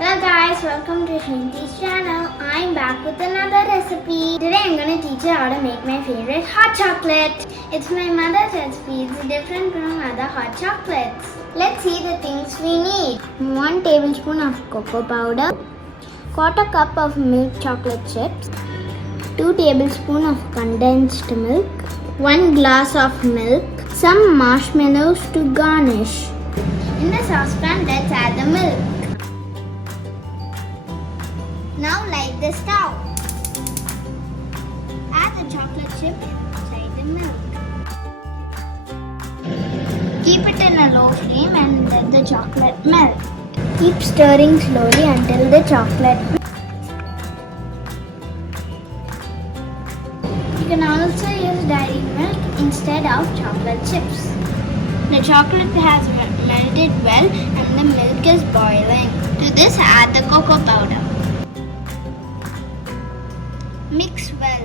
Hello guys, welcome to Shinti's channel. I'm back with another recipe. Today I'm going to teach you how to make my favorite hot chocolate. It's my mother's recipe. It's different from other hot chocolates. Let's see the things we need. 1 tablespoon of cocoa powder, 1/4 cup of milk chocolate chips, 2 tablespoons of condensed milk, 1 glass of milk, some marshmallows to garnish. In the saucepan, let's add the milk. Now light the stove. Add the chocolate chip inside the milk. Keep it in a low flame and let the chocolate melt. Keep stirring slowly until the chocolate melts. You can also use dairy milk instead of chocolate chips. The chocolate has melted well and the milk is boiling. To this, add the cocoa powder. Mix well.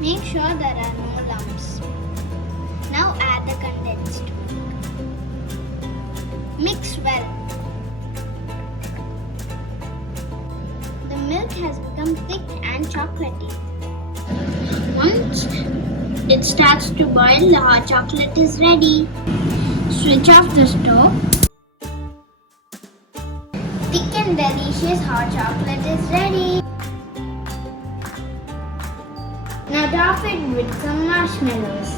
Make sure there are no lumps. Now add the condensed milk. Mix well. The milk has become thick and chocolatey. Once it starts to boil, the hot chocolate is ready. Switch off the stove. Thick and delicious hot chocolate is ready. Now top it with some marshmallows.